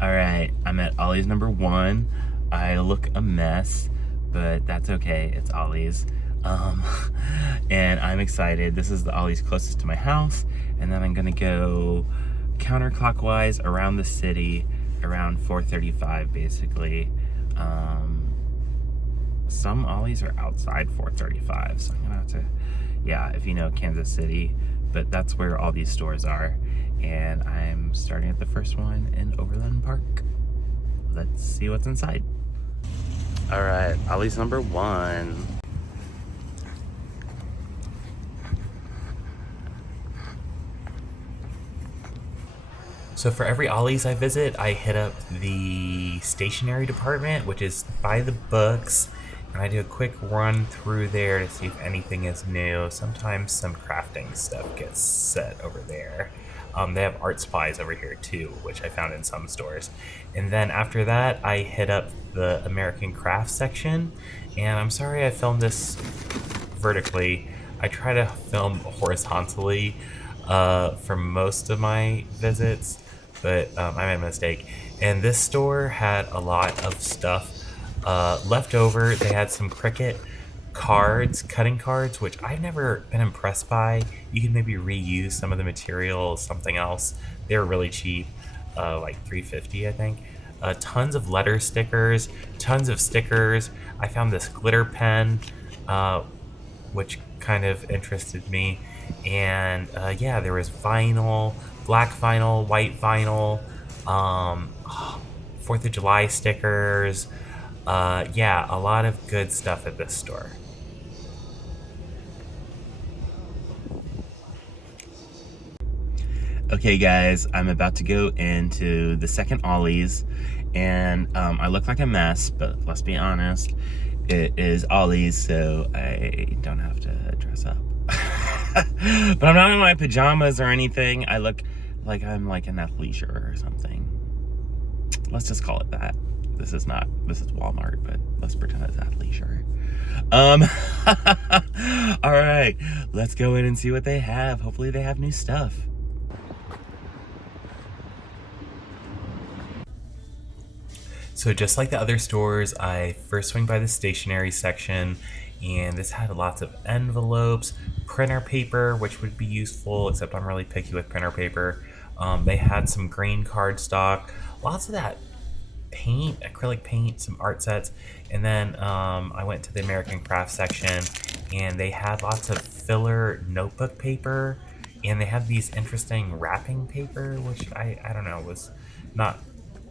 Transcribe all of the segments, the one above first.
All right, I'm at Ollie's number one. I look a mess, but that's okay. It's Ollie's. Um, and I'm excited. This is the Ollie's closest to my house, and then I'm gonna go counterclockwise around the city around 4:35, basically. Some Ollies are outside 4:35, so I'm gonna have to, yeah, if you know Kansas City, but that's where all these stores are. And I'm starting at the first one in Overland Park. Let's see what's inside. All right, Ollie's number one. So for every Ollie's I visit, I hit up the stationery department, which is by the books, and I do a quick run through there to see if anything is new. Sometimes some crafting stuff gets set over there. They have art supplies over here too, which I found in some stores. And then after that, I hit up the American Craft section, and I'm sorry I filmed this vertically. I try to film horizontally for most of my visits, but I made a mistake. And this store had a lot of stuff left over. They had some Cricut cards, cutting cards, which I've never been impressed by. You can maybe reuse some of the material, something else. They were really cheap, like $3.50, I think. Tons of letter stickers, tons of stickers. I found this glitter pen, which kind of interested me. And yeah, there was vinyl, black vinyl, white vinyl, 4th of July stickers. Yeah, a lot of good stuff at this store. Okay guys, I'm about to go into the second Ollie's, and I look like a mess, but let's be honest, it is Ollie's, so I don't have to dress up. But I'm not in my pajamas or anything. I look like I'm like in athleisure or something. Let's just call it that. This is Walmart, but let's pretend it's athleisure. All right, let's go in and see what they have. Hopefully they have new stuff. So just like the other stores, I first swing by the stationery section, and this had lots of envelopes, printer paper, which would be useful, except I'm really picky with printer paper. They had some green cardstock, lots of that paint, acrylic paint, some art sets, and then I went to the American Craft section, and they had lots of filler notebook paper, and they had these interesting wrapping paper, which I don't know, was not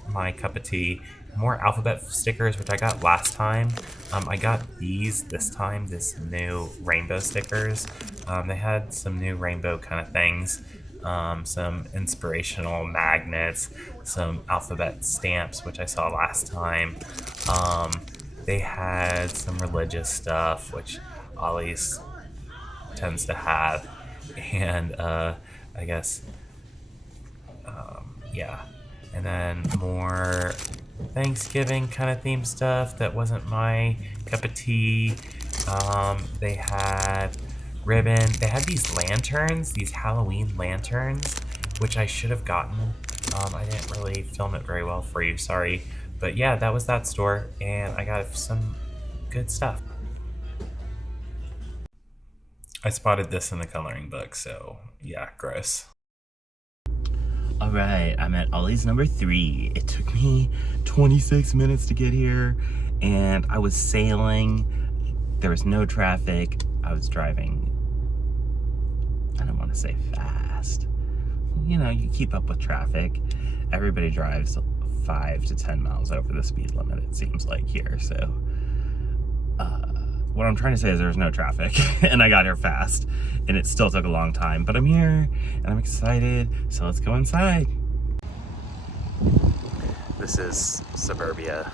my cup of tea. More alphabet stickers, which I got last time. I got these this time, this new rainbow stickers. They had some new rainbow kind of things, some inspirational magnets, some alphabet stamps, which I saw last time. They had some religious stuff, which Ollie's tends to have, and I guess, yeah. And then more Thanksgiving kind of themed stuff that wasn't my cup of tea. They had ribbon. They had these lanterns, these Halloween lanterns, which I should have gotten. I didn't really film it very well for you, sorry. But yeah, that was that store, and I got some good stuff. I spotted this in the coloring book, so yeah, gross. All right, I'm at Ollie's number 3. It took me 26 minutes to get here, and I was sailing. There was no traffic. I was driving, I don't want to say fast. You know, you keep up with traffic. Everybody drives 5 to 10 miles over the speed limit, it seems like here, so what I'm trying to say is there's no traffic, and I got here fast, and it still took a long time, but I'm here, and I'm excited, so let's go inside. This is suburbia.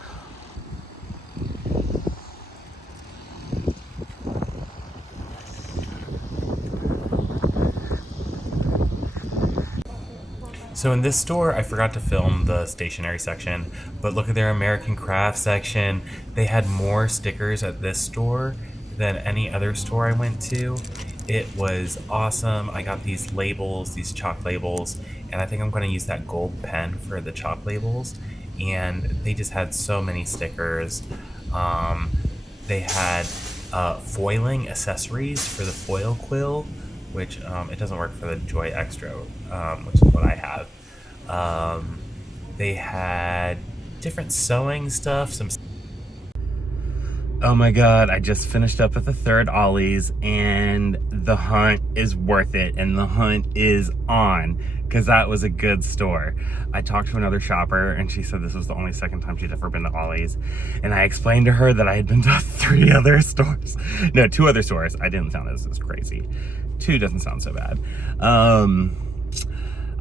So in this store, I forgot to film the stationery section, but look at their American Craft section. They had more stickers at this store than any other store I went to. It was awesome. I got these labels, these chalk labels, and I think I'm going to use that gold pen for the chalk labels. And they just had so many stickers. They had foiling accessories for the foil quill, which it doesn't work for the Joy Extra, which is what I have. They had different sewing stuff, some. Oh my god, I just finished up with the third Ollie's, and the hunt is worth it, and the hunt is on, because that was a good store. I talked to another shopper, and she said this was the only second time she'd ever been to Ollie's, and I explained to her that I had been to 3 other stores. No, 2 other stores. I didn't sound as crazy. 2 doesn't sound so bad.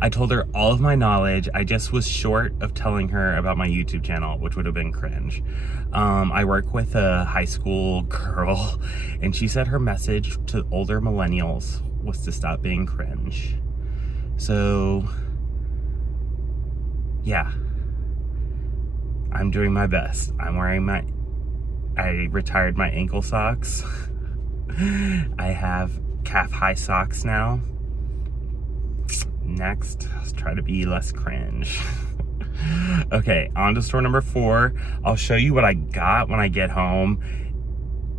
I told her all of my knowledge. I just was short of telling her about my YouTube channel, which would have been cringe. I work with a high school girl, and she said her message to older millennials was to stop being cringe. So, yeah. I'm doing my best. I retired my ankle socks. I have calf-high socks now. Next, let's try to be less cringe. Okay, on to store number 4. I'll show you what I got when I get home.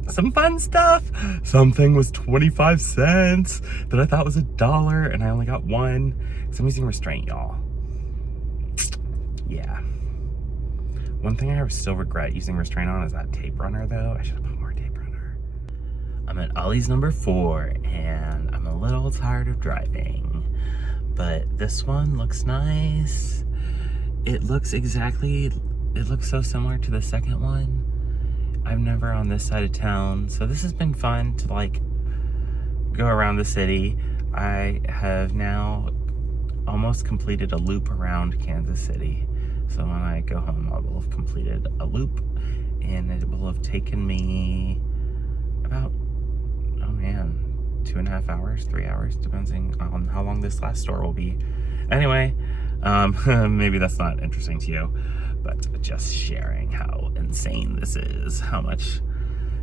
Some fun stuff. Something was 25 cents that I thought was $1, and I only got 1. Because I'm using restraint, y'all. Yeah. One thing I still regret using restraint on is that tape runner, though. I should have put more tape runner. I'm at Ollie's number 4, and I'm a little tired of driving. But this one looks nice. It looks so similar to the second one. I'm never on this side of town, so this has been fun to like go around the city. I have now almost completed a loop around Kansas City. So when I go home, I will have completed a loop, and it will have taken me about, oh man, 2.5 hours, 3 hours, depending on how long this last store will be. Anyway, maybe that's not interesting to you, but just sharing how insane this is, how much,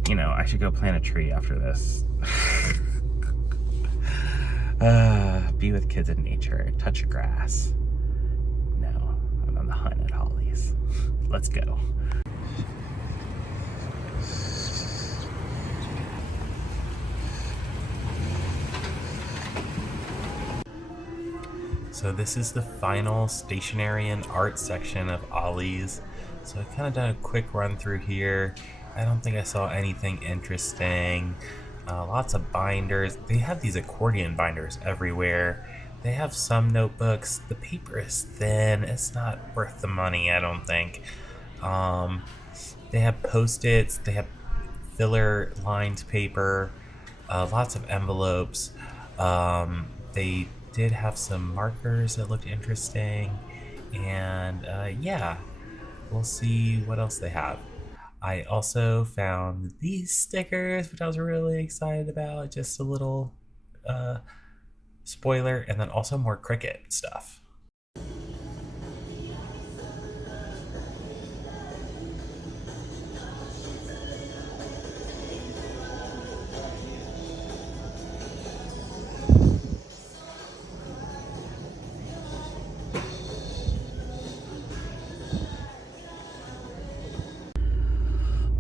I should go plant a tree after this. Be with kids in nature, touch grass. No, I'm on the hunt at Ollie's. Let's go. So this is the final stationery and art section of Ollie's. So I've kind of done a quick run through here. I don't think I saw anything interesting. Lots of binders. They have these accordion binders everywhere. They have some notebooks. The paper is thin. It's not worth the money, I don't think. They have Post-its. They have filler lined paper. Lots of envelopes. They did have some markers that looked interesting, and yeah, we'll see what else they have. I also found these stickers, which I was really excited about. Just a little spoiler, and then also more Cricut stuff.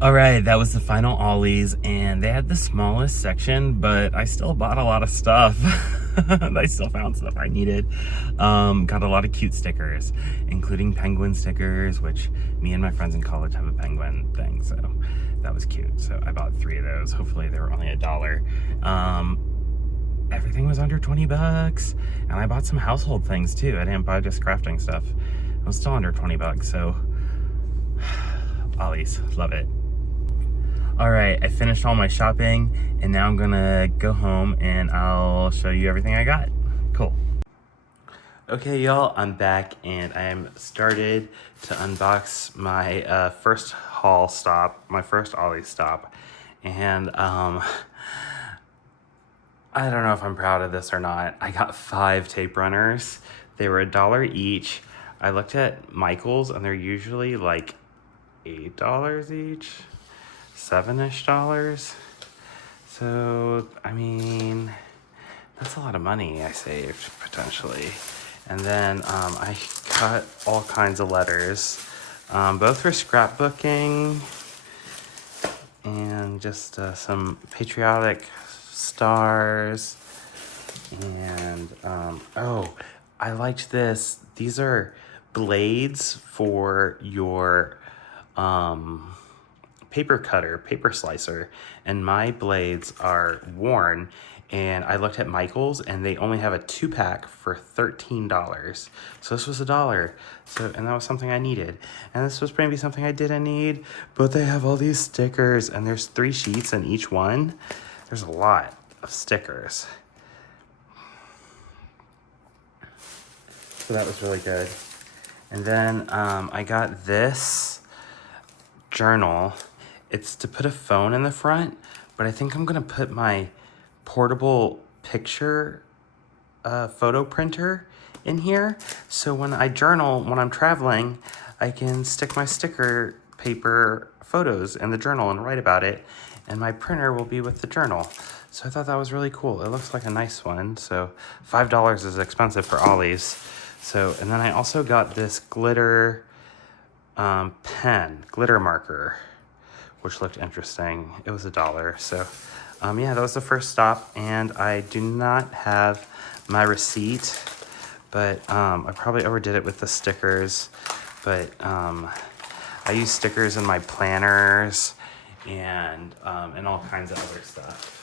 All right, that was the final Ollie's, and they had the smallest section, but I still bought a lot of stuff. I still found stuff I needed. Got a lot of cute stickers, including penguin stickers, which me and my friends in college have a penguin thing, so that was cute. So I bought 3 of those. Hopefully they were only $1. Everything was under 20 bucks, and I bought some household things too. I didn't buy just crafting stuff. It was still under 20 bucks, so Ollie's, love it. All right, I finished all my shopping, and now I'm gonna go home and I'll show you everything I got. Cool. Okay, y'all, I'm back, and I am started to unbox my first haul stop, my first Ollie stop, and I don't know if I'm proud of this or not. I got 5 tape runners. They were $1 each. I looked at Michael's, and they're usually like $8 each. $7-ish. So, I mean, that's a lot of money I saved, potentially. And then I cut all kinds of letters, both for scrapbooking and just some patriotic stars. And oh, I liked this. These are blades for your paper cutter, paper slicer, and my blades are worn. And I looked at Michael's and they only have a 2-pack for $13. So this was $1. So, and that was something I needed. And this was maybe something I didn't need, but they have all these stickers and there's 3 sheets in each one. There's a lot of stickers. So that was really good. And then I got this journal. It's to put a phone in the front, but I think I'm gonna put my portable picture photo printer in here. So when I journal, when I'm traveling, I can stick my sticker paper photos in the journal and write about it, and my printer will be with the journal. So I thought that was really cool. It looks like a nice one. So $5 is expensive for Ollie's. So, and then I also got this glitter pen, glitter marker, which looked interesting. It was $1. So yeah, that was the first stop, and I do not have my receipt, but I probably overdid it with the stickers, but I use stickers in my planners and all kinds of other stuff.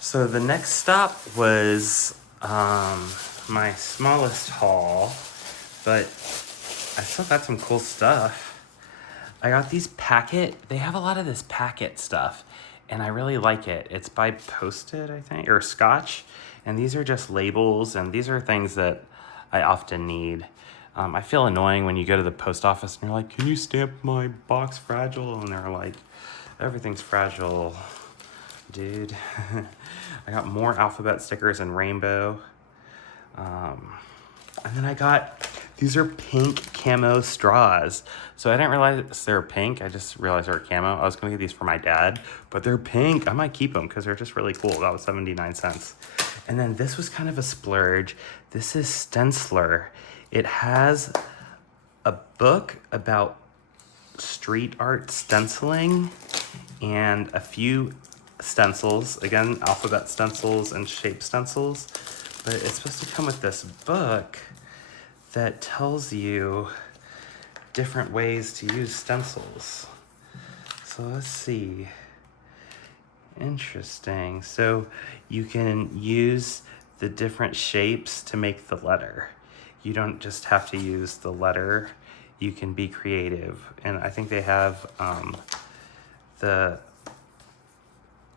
So the next stop was my smallest haul, but I still got some cool stuff. I got these they have a lot of this packet stuff, and I really like it. It's by Post-it, I think, or Scotch, and these are just labels, and these are things that I often need. I feel annoying when you go to the post office and you're like, can you stamp my box fragile? And they're like, everything's fragile, dude. I got more alphabet stickers in rainbow. And then I got, these are pink camo straws. So I didn't realize they were pink. I just realized they were camo. I was gonna get these for my dad, but they're pink. I might keep them because they're just really cool. That was 79 cents. And then this was kind of a splurge. This is Stenciler. It has a book about street art stenciling and a few stencils, again, alphabet stencils and shape stencils, but it's supposed to come with this book that tells you different ways to use stencils. So let's see. Interesting. So you can use the different shapes to make the letter. You don't just have to use the letter. You can be creative. And I think they have the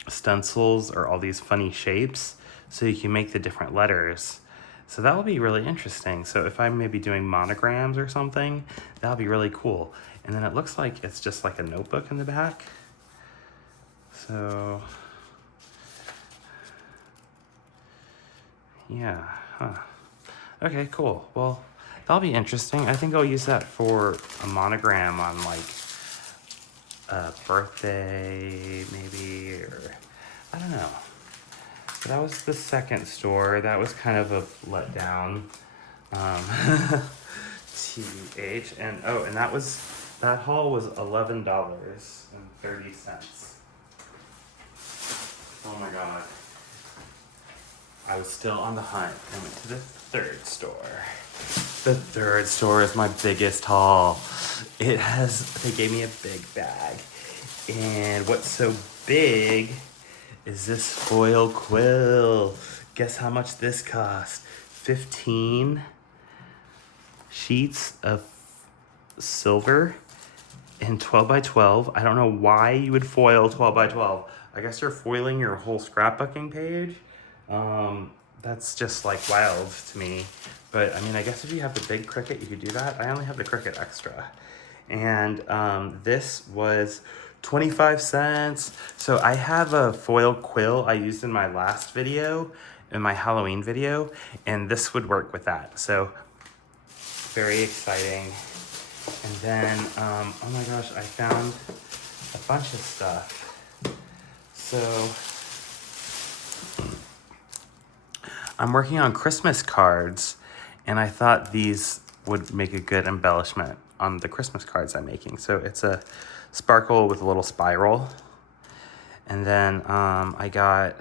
stencils or all these funny shapes so you can make the different letters. So that will be really interesting. So if I'm maybe doing monograms or something, that'll be really cool. And then it looks like it's just like a notebook in the back. So yeah, okay, cool. Well, that'll be interesting. I think I'll use that for a monogram on like a birthday maybe, or I don't know. But that was the second store. That was kind of a letdown. TH, and oh, and that haul was $11.30. Oh my god. I was still on the hunt. I went to the third store. The third store is my biggest haul. They gave me a big bag. And what's so big is this foil quill. Guess how much this cost? 15 sheets of silver and 12 by 12. I don't know why you would foil 12 by 12. I guess you're foiling your whole scrapbooking page. That's just like wild to me. But I mean, I guess if you have the big Cricut, you could do that. I only have the Cricut Extra. And this was 25 cents. So I have a foil quill I used in my last video, in my Halloween video, and this would work with that. So very exciting. And then, oh my gosh, I found a bunch of stuff. So I'm working on Christmas cards, and I thought these would make a good embellishment on the Christmas cards I'm making. So it's a sparkle with a little spiral. And then I got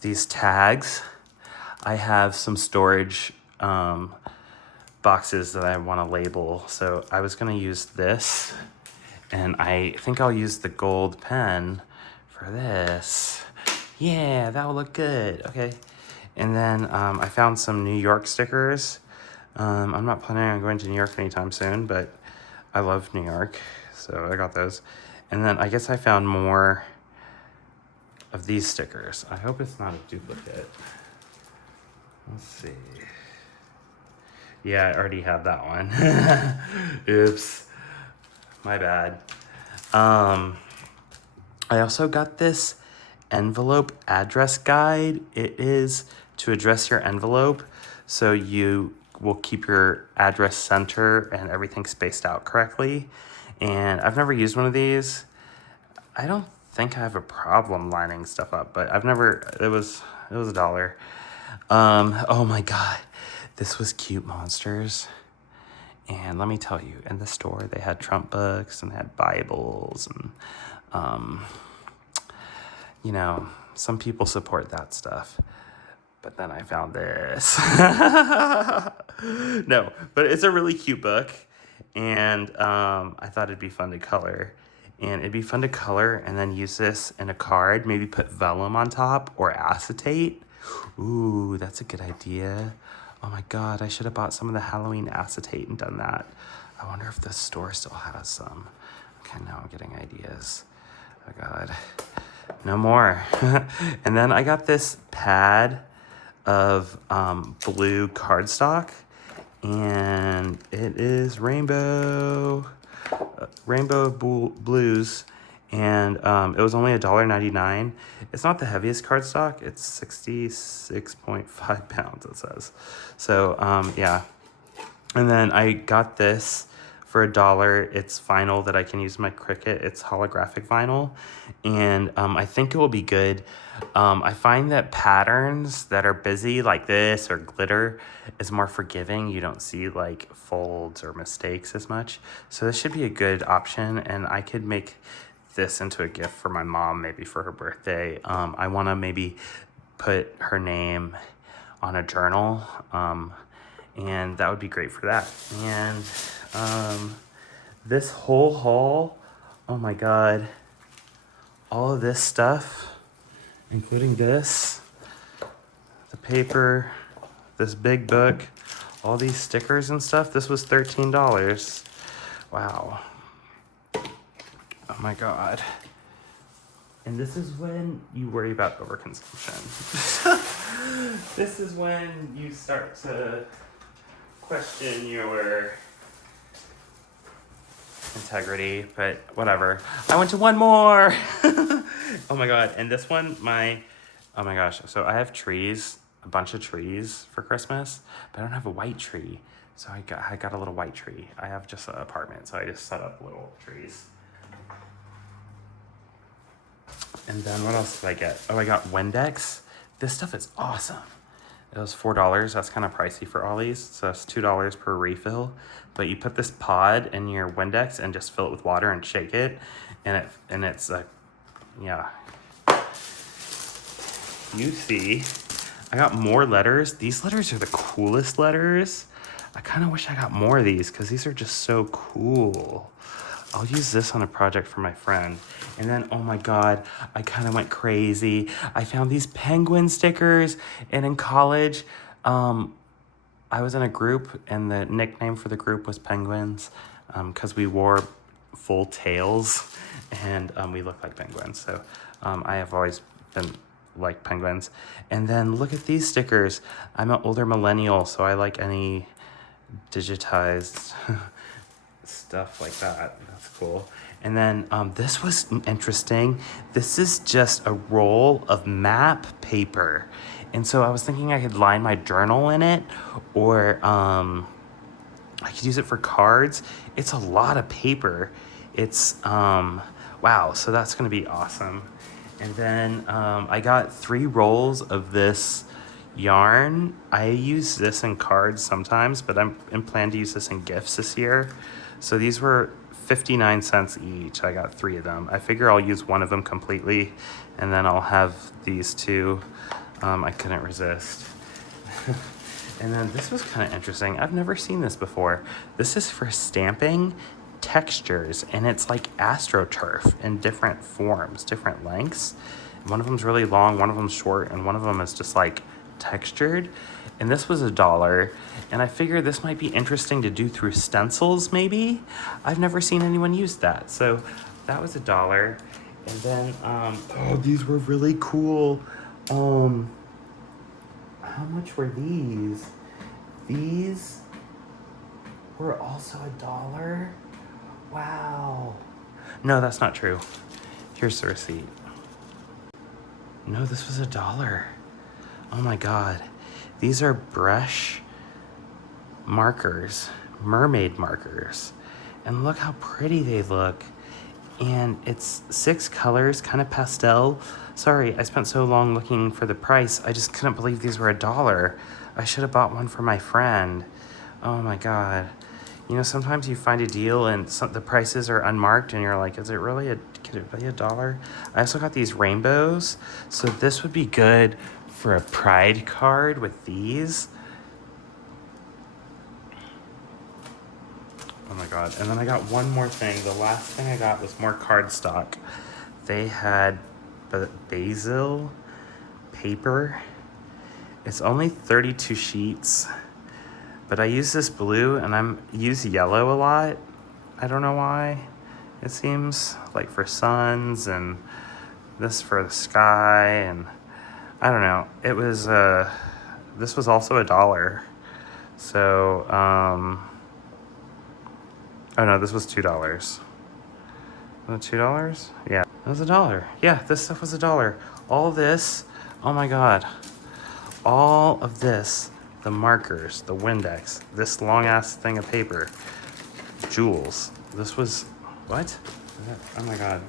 these tags. I have some storage boxes that I want to label. So I was going to use this, and I think I'll use the gold pen for this. Yeah, that will look good. Okay. And then I found some New York stickers. I'm not planning on going to New York anytime soon, but I love New York, so I got those. And then I guess I found more of these stickers. I hope it's not a duplicate. Let's see. Yeah, I already have that one. Oops. My bad. I also got this envelope address guide. It is to address your envelope so you will keep your address center and everything spaced out correctly. And I've never used one of these. I don't think I have a problem lining stuff up, but I've never, it was $1. Oh my God, this was Cute Monsters. And let me tell you, in the store, they had Trump books and they had Bibles and, you know, some people support that stuff. But then I found this. No, but it's a really cute book. And I thought it'd be fun to color. And it'd be fun to color and then use this in a card. Maybe put vellum on top or acetate. Ooh, that's a good idea. Oh my God, I should have bought some of the Halloween acetate and done that. I wonder if the store still has some. Okay, now I'm getting ideas. Oh God, no more. And then I got this pad of blue cardstock, and it is rainbow blues, and it was only $1.99. It's not the heaviest cardstock. It's 66.5 pounds, it says. So yeah. And then I got this for $1. It's vinyl that I can use my Cricut. It's holographic vinyl, and I think it will be good. I find that patterns that are busy like this or glitter is more forgiving. You don't see like folds or mistakes as much. So this should be a good option, and I could make this into a gift for my mom, maybe for her birthday. I want to maybe put her name on a journal, and that would be great for that. And this whole haul, oh my God, all of this stuff, including this, the paper, this big book, all these stickers and stuff, this was $13. Wow. Oh my God. And this is when you worry about overconsumption. This is when you start to question your integrity, but whatever. I went to one more. Oh my God. And this one, oh my gosh. So I have trees, a bunch of trees for Christmas, but I don't have a white tree. So I got a little white tree. I have just an apartment, so I just set up little trees. And then what else did I get? Oh, I got Windex. This stuff is awesome. It was $4. That's kind of pricey for Ollie's. So that's $2 per refill. But you put this pod in your Windex and just fill it with water and shake it. And it's yeah. You see, I got more letters. These letters are the coolest letters. I kind of wish I got more of these because these are just so cool. I'll use this on a project for my friend. And then, oh my God, I kind of went crazy. I found these penguin stickers, and in college, I was in a group, and the nickname for the group was Penguins, because we wore full tails, and we looked like penguins. So I have always been like penguins. And then look at these stickers. I'm an older millennial, so I like any digitized stuff like that. That's cool. And then this was interesting. This is just a roll of map paper. And so I was thinking I could line my journal in it, or I could use it for cards. It's a lot of paper. It's, wow, so that's gonna be awesome. And then I got 3 rolls of this yarn. I use this in cards sometimes, but I'm plan to use this in gifts this year. So these were 59 cents each. I got 3 of them. I figure I'll use one of them completely, and then I'll have these 2. I couldn't resist. And then this was kind of interesting. I've never seen this before. This is for stamping textures, and it's like astroturf in different forms, different lengths. One of them's really long, one of them's short, and one of them is just like textured. And this was $1, and I figured this might be interesting to do through stencils maybe. I've never seen anyone use that, so that was $1. And then oh, these were really cool. How much were these? These were also $1. Wow. No, that's not true. Here's the receipt. No, this was $1. Oh my God. These are brush markers, mermaid markers. And look how pretty they look. And it's 6 colors, kind of pastel. Sorry, I spent so long looking for the price. I just couldn't believe these were $1. I should have bought one for my friend. Oh my God. You know, sometimes you find a deal and the prices are unmarked and you're like, could it be $1? I also got these rainbows. So this would be good for a pride card with these. Oh my God. And then I got one more thing. The last thing I got was more cardstock. They had basil paper. It's only 32 sheets, but I use this blue and use yellow a lot. I don't know why. It seems like for suns, and this for the sky, and I don't know. It was this was also $1. So oh no, this was $2. Was it $2? Yeah, it was $1. Yeah, this stuff was $1. All this, oh my God. All of this, the markers, the Windex, this long ass thing of paper, jewels. This was, what? Oh my God.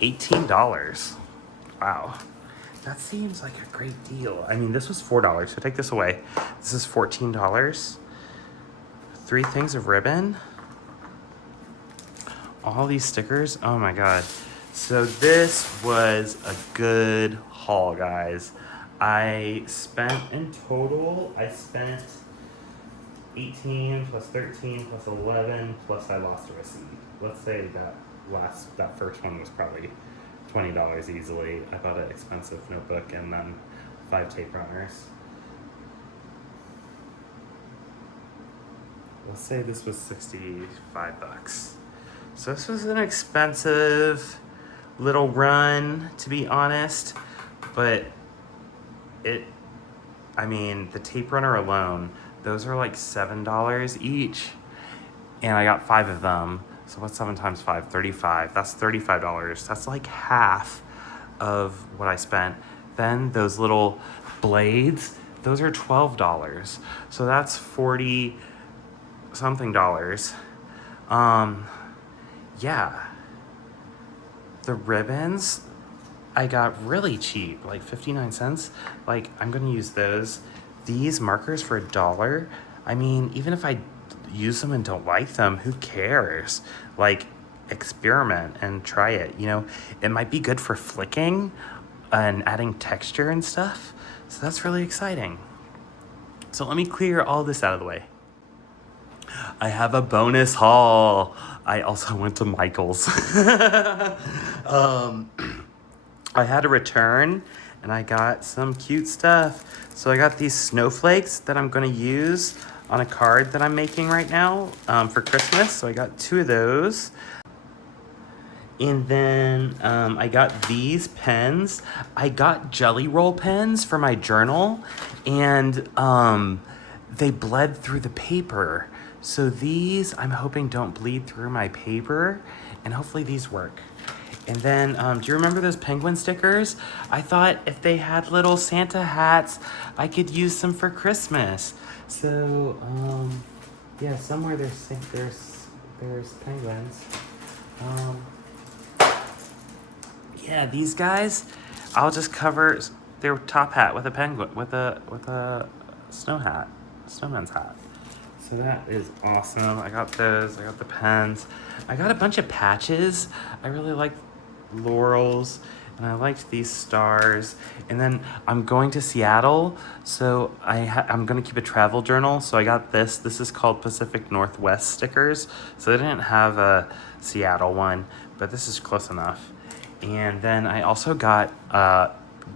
$18. Wow. That seems like a great deal. I mean, this was $4, so take this away. This is $14. 3 things of ribbon. All these stickers. Oh my God. So this was a good haul, guys. I spent in total, 18 plus 13 plus 11 plus I lost a receipt. Let's say that first one was probably $20 easily. I bought an expensive notebook and then 5 tape runners. Let's say this was $65. So this was an expensive little run, to be honest, but I mean, the tape runner alone, those are like $7 each, and I got 5 of them. So what's 7 times 5? 35. That's $35. That's like half of what I spent. Then those little blades, those are $12. So that's 40 something dollars. Yeah. The ribbons I got really cheap, like 59 cents. Like, I'm gonna use those. These markers for $1. I mean, even if I use them and don't like them, who cares? Like, experiment and try it. You know, it might be good for flicking and adding texture and stuff. So that's really exciting. So let me clear all this out of the way. I have a bonus haul. I also went to Michael's. I had a return and I got some cute stuff. So I got these snowflakes that I'm gonna use on a card that I'm making right now for Christmas. So I got 2 of those. And then I got these pens. I got Jelly Roll pens for my journal, and they bled through the paper. So these, I'm hoping, don't bleed through my paper, and hopefully these work. And then, do you remember those penguin stickers? I thought if they had little Santa hats, I could use them for Christmas. So, yeah, somewhere there's penguins. Yeah, these guys, I'll just cover their top hat with a penguin, with a snowman's hat. So that is awesome. I got those. I got the pens. I got a bunch of patches. I really like Laurel's, and I liked these stars. And then I'm going to Seattle, so I'm gonna keep a travel journal. So I got this. This is called Pacific Northwest stickers. So they didn't have a Seattle one, but this is close enough. And then I also got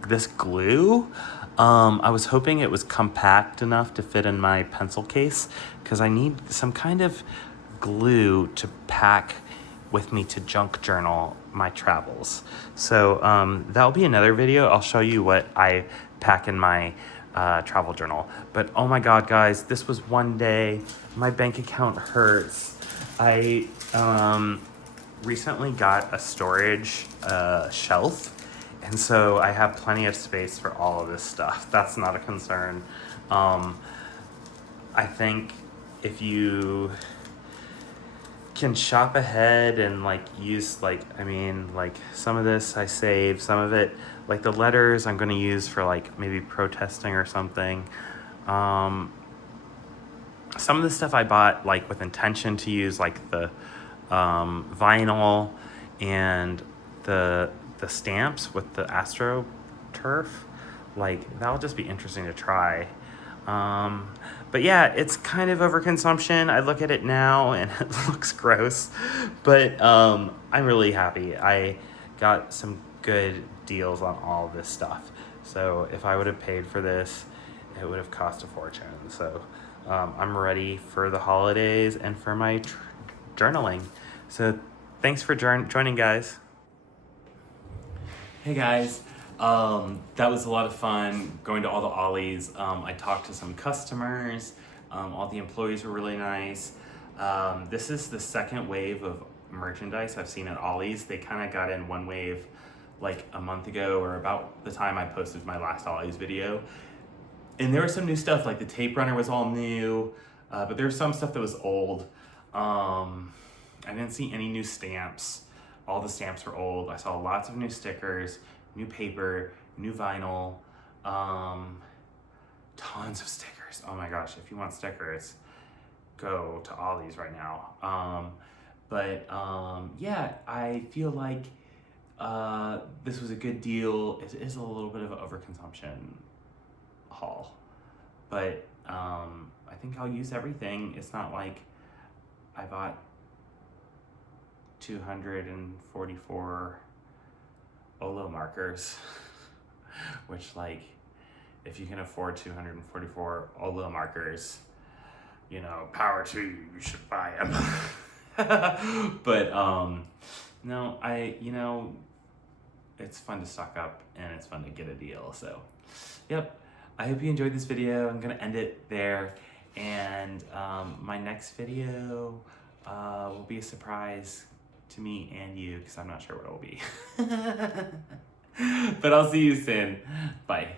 this glue. I was hoping it was compact enough to fit in my pencil case because I need some kind of glue to pack with me to junk journal my travels. So that'll be another video. I'll show you what I pack in my travel journal. But oh my God, guys, this was one day. My bank account hurts. I recently got a storage shelf, and so I have plenty of space for all of this stuff. That's not a concern. I think if you can shop ahead and like use like, I mean, like some of this I saved, some of it, like the letters I'm gonna use for like maybe protesting or something. Some of the stuff I bought like with intention to use, like the vinyl and the stamps with the Astro turf, like that'll just be interesting to try. But yeah, it's kind of overconsumption. I look at it now and it looks gross, but I'm really happy. I got some good deals on all of this stuff. So if I would have paid for this, it would have cost a fortune. So I'm ready for the holidays and for my journaling. So thanks for joining, guys. Hey guys, that was a lot of fun going to all the Ollies. I talked to some customers. All the employees were really nice. This is the second wave of merchandise I've seen at Ollie's. They kind of got in one wave like a month ago, or about the time I posted my last Ollie's video. And there was some new stuff, like the tape runner was all new, but there was some stuff that was old. I didn't see any new stamps. All the stamps were old. I saw lots of new stickers, new paper, new vinyl, tons of stickers. Oh my gosh, if you want stickers, go to Ollie's right now. Yeah, I feel like this was a good deal. It is a little bit of an overconsumption haul, but I think I'll use everything. It's not like I bought 244 Olo markers, which, like, if you can afford 244 Olo markers, you know, power to you, you should buy them. But no, it's fun to stock up and it's fun to get a deal. So yep, I hope you enjoyed this video. I'm gonna end it there, and my next video will be a surprise to me and you, because I'm not sure what it will be. But I'll see you soon. Bye.